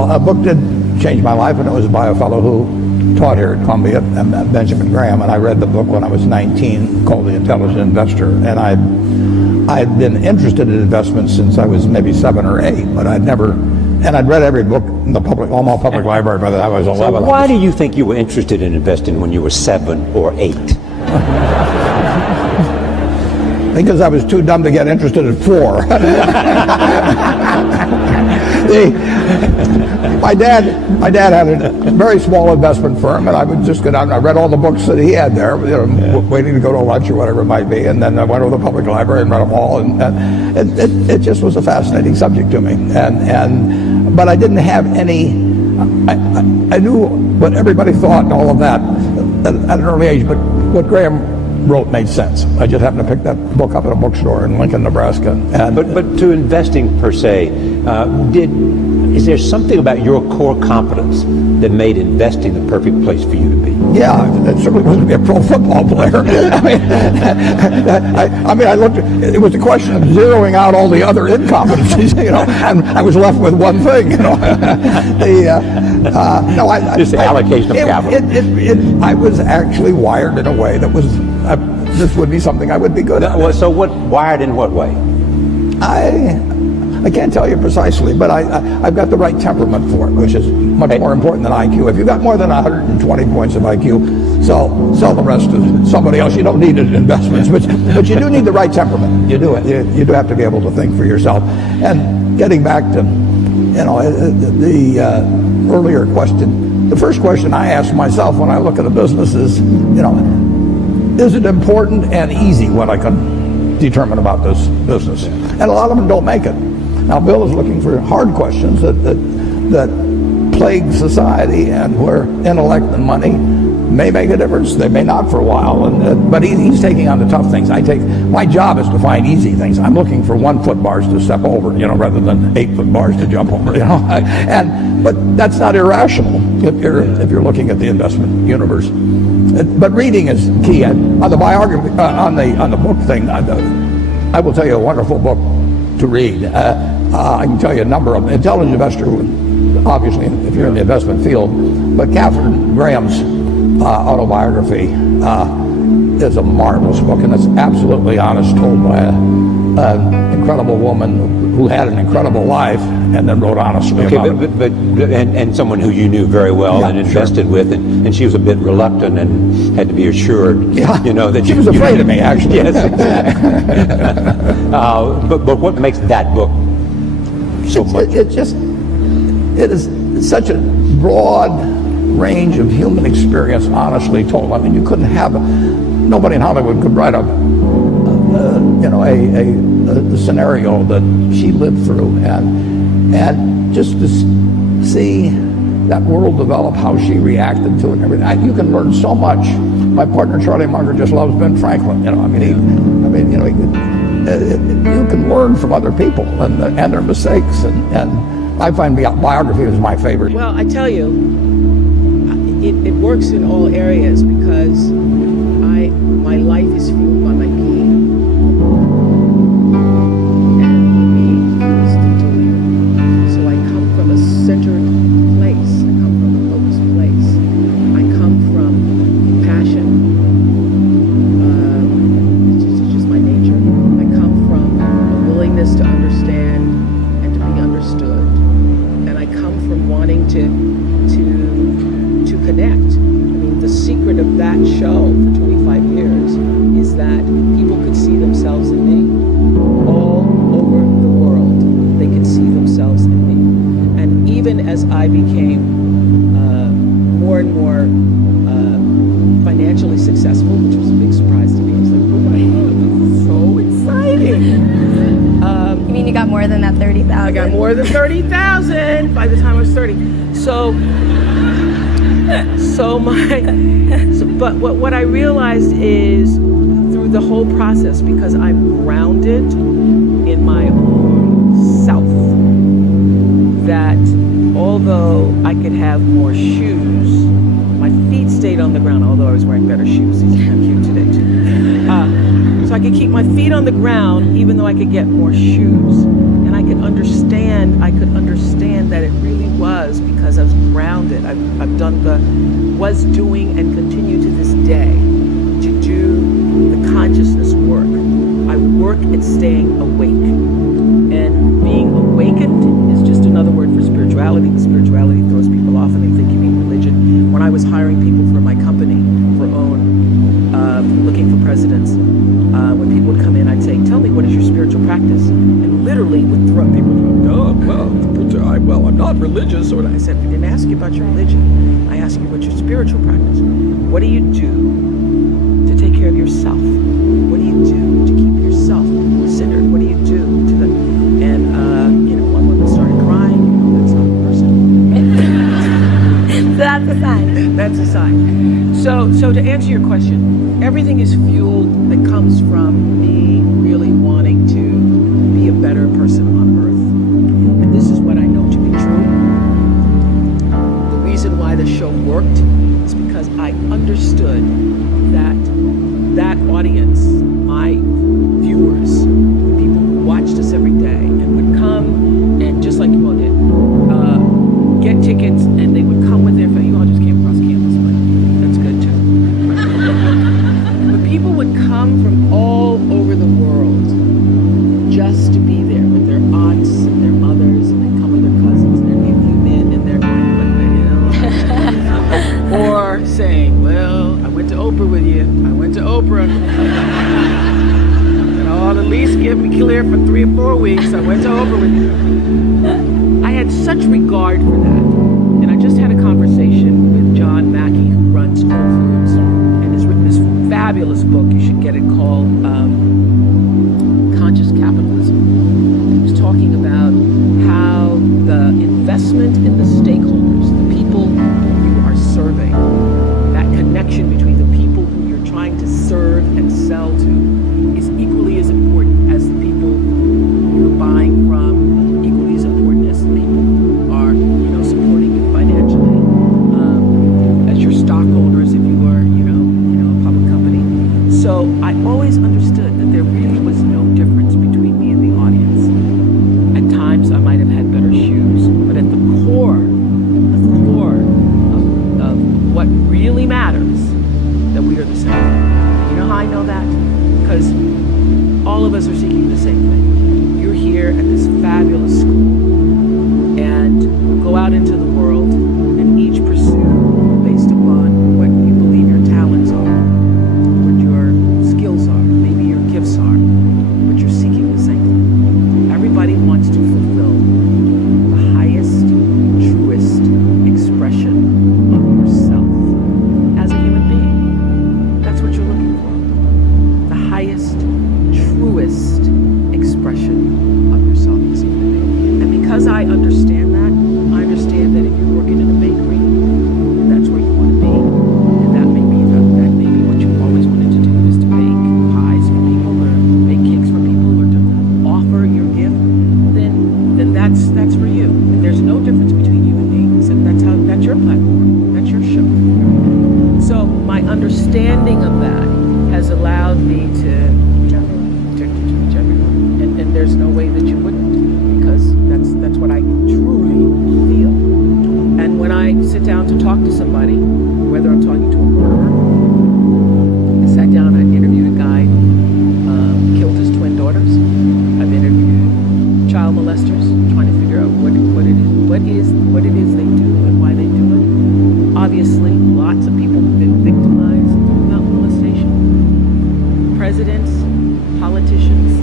Well, a book did change my life, and it was by a fellow who taught here at Columbia, Benjamin Graham, and I read the book when I was 19 called The Intelligent Investor, and I'd been interested in investments since I was maybe 7 or 8, but I'd read every book in the Omaha Public Library by the time I was 11. So why do you think you were interested in investing when you were 7 or 8? Because I was too dumb to get interested at 4. My dad had a very small investment firm, and I would just go down and I read all the books that he had there, waiting to go to lunch or whatever it might be, and then I went to the public library and read them all, and it just was a fascinating subject to me. But I didn't have any. I knew what everybody thought and all of that at an early age, but what Graham wrote made sense. I just happened to pick that book up at a bookstore in Lincoln, Nebraska. But to investing per se, is there something about your core competence that made investing the perfect place for you to be? Yeah, it certainly wasn't to be a pro football player. I looked. It was a question of zeroing out all the other incompetencies, and I was left with one thing, Just the allocation of capital. I was actually wired in a way that was. This would be something I would be good at. So wired in what way? I can't tell you precisely, but I've got the right temperament for it, which is much more important than IQ. If you've got more than 120 points of IQ, sell the rest to somebody else. You don't need it in investments, but you do need the right temperament. You do. You do have to be able to think for yourself. And getting back to the earlier question, the first question I ask myself when I look at a business is it important and easy what I can determine about this business? And a lot of them don't make it. Now, Bill is looking for hard questions that plague society, and where intellect and money may make a difference. They may not for a while, but he's taking on the tough things. My job is to find easy things. I'm looking for 1 foot bars to step over, rather than 8 foot bars to jump over, But that's not irrational if you're looking at the investment universe. But reading is key. On the biography, on the book thing, I will tell you a wonderful book to read. I can tell you a number of them. Intelligent Investor, obviously, if you're in the investment field, but Catherine Graham's autobiography is a marvelous book, and it's absolutely honest, told by an incredible woman who had an incredible life and then wrote honestly about it. And someone who you knew very well and invested with, and she was a bit reluctant and had to be assured, that she was afraid of me, actually. Yes. But what makes that book so much? It is such a broad range of human experience, honestly told. I mean, you couldn't have nobody in Hollywood could write a scenario that she lived through, and just to see that world develop, how she reacted to it, and everything. You can learn so much. My partner Charlie Munger just loves Ben Franklin. You can learn from other people and their mistakes, and I find biography is my favorite. Well, I tell you, it works in all areas because my life is fueled by my being. And being fuels the doing. So I come from a centered place. I come from a focused place. I come from passion. It's just my nature. I come from a willingness to understand and to be understood. And I come from wanting to connect. I mean, the secret of that show for 25 years is that people could see themselves in me. All over the world, they could see themselves in me. And even as I became more and more financially successful, which was a big surprise to me, I was like, oh my God, this is so exciting. You mean you got more than that 30,000? I got more than 30,000 by the time I was 30. But what I realized is through the whole process, because I'm grounded in my own self, that although I could have more shoes, my feet stayed on the ground, although I was wearing better shoes. These are kind of cute today too. So I could keep my feet on the ground even though I could get more shoes. And I could understand that it really was doing and continue to this day to do the consciousness work. I work at staying awake. And being awakened is just another word for spirituality. Spirituality throws people off and they think you mean religion. When I was hiring people for my company, for OWN, looking for presidents, when people would come in, I'd say, tell me, what is your spiritual practice? And literally would throw people, well, I'm not religious. Or I said, I didn't ask you about your religion. I asked you what's your spiritual practice. What do you do to take care of yourself? What do you do to keep yourself centered? What do you do to the, and, one woman started crying, that's not a person. So that's a sign. That's a sign. So to answer your question, everything is fueled that comes from me really wanting to be a better person on earth. And this is what I know to be true. The reason why the show worked is because I understood that that audience, my viewers, the people who watched us every day and would come and just like you all did, get tickets, and they would come with their family. You all just came across campus, but that's good too. But people would come from all over the world just to be there with their aunts and their mothers, and they'd come with their cousins and their nephew men and their or saying, well, I went to Oprah with you. I went to Oprah. And I'll at least get me clear for 3 or 4 weeks. I went to Oprah with you. I had such regard for that. And I just had a conversation with John Mackey, who runs Whole Foods, and has written this fabulous book. You should get it, called Conscious Capitalism. He was talking about how the investment in the stakeholders, the people who you are serving, that connection between the people who you're trying to serve and sell to is equally as important as the people you're buying from, equally as important as the people who are, supporting you financially, as your stockholders if you are, a public company. So I always understood that there really was no difference between me and the audience. At times I might have had better shoes, but at the core of what really matters, that we are the same. You know how I know that? Because all of us are seeking the same thing. You're here at this fabulous school, and go out into the world and each pursue based upon what you believe your talents are, what your skills are, maybe your gifts are, but you're seeking the same thing. Everybody wants to fulfill the highest, truest expression of yourself as a human being. That's what you're looking for. The highest, truest expression of yourself as a human being. And because I understand that, I understand that if you're working in a bakery, that's where you want to be. And that may be what you've always wanted to do, is to bake pies for people or bake cakes for people or to offer your gift, then that's for you. And there's no difference between you and me, except that's your platform, that's your show. So my understanding of that has allowed me to reach everyone. And there's no way that you wouldn't, because that's what I truly feel. And when I sit down to talk to somebody, whether I'm talking to a murderer, I sat down and interviewed a guy who killed his twin daughters. I've interviewed child molesters, trying to figure out what it is they do and why they do it. Obviously, lots of people have been victimized without molestation. Presidents, politicians,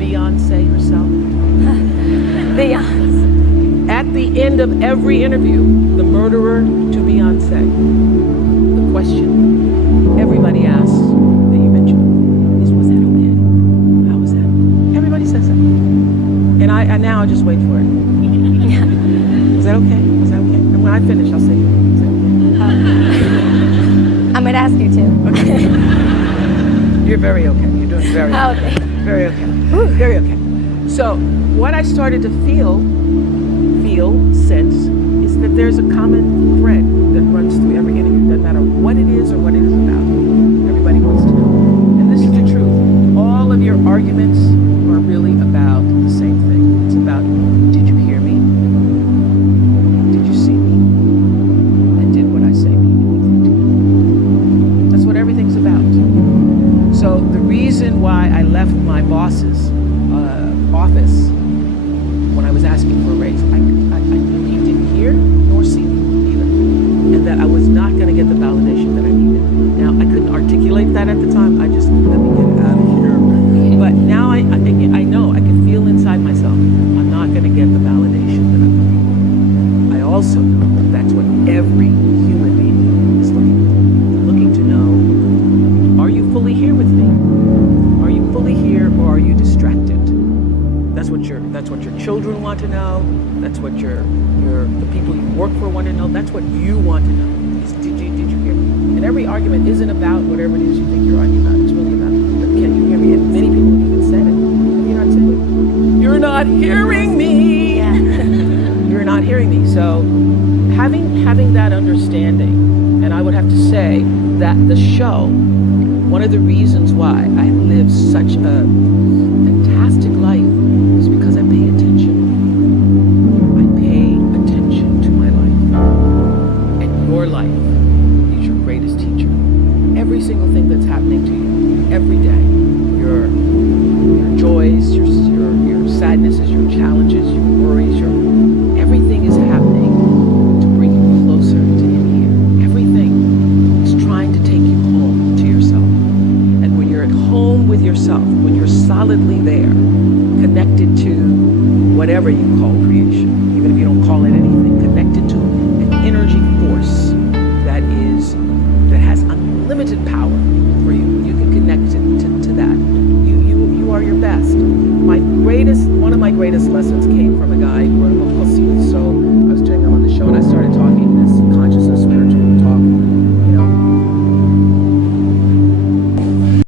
Beyonce herself. Beyonce. At the end of every interview, the murderer to Beyonce, the question everybody asks that you mentioned is, was that okay? How was that? Everybody says that. And I now I just wait for it. Was that okay? Was that okay? And when I finish, I'll say, is that okay? I'm going to ask you too. Okay. You're very okay. You're doing very okay. Okay. Very okay. Very okay. So what I started to sense, is that there's a common thread that runs through every interview. Doesn't matter what it is or what it is about. Everybody wants to know. And this is the truth. All of your arguments are really about the same thing. It's about, did you hear me? Did you see me? And did what I say mean anything to you? That's what your children want to know. That's what the people you work for want to know. That's what you want to know. Did you hear me? And every argument isn't about whatever it is you think you're arguing about. It's really about, can you hear me? And many people have even said it. Have you not said it? You're not hearing me. Yeah. You're not hearing me. So having that understanding, and I would have to say that the show, one of the reasons why I live such a fantastic life is because I pay attention. I pay attention to my life. And your life is your greatest teacher. Every single thing that's happening to you, every day, your joys, your sadnesses, your challenges, your worries, everything is happening to bring you closer to in here. Everything is trying to take you home to yourself. And when you're at home with yourself, when you're solidly there, connected to whatever you call creation, even if you don't call it anything, connected to an energy force that has unlimited power for you. You can connect to that. You are your best. One of my greatest lessons came from a guy who wrote a book called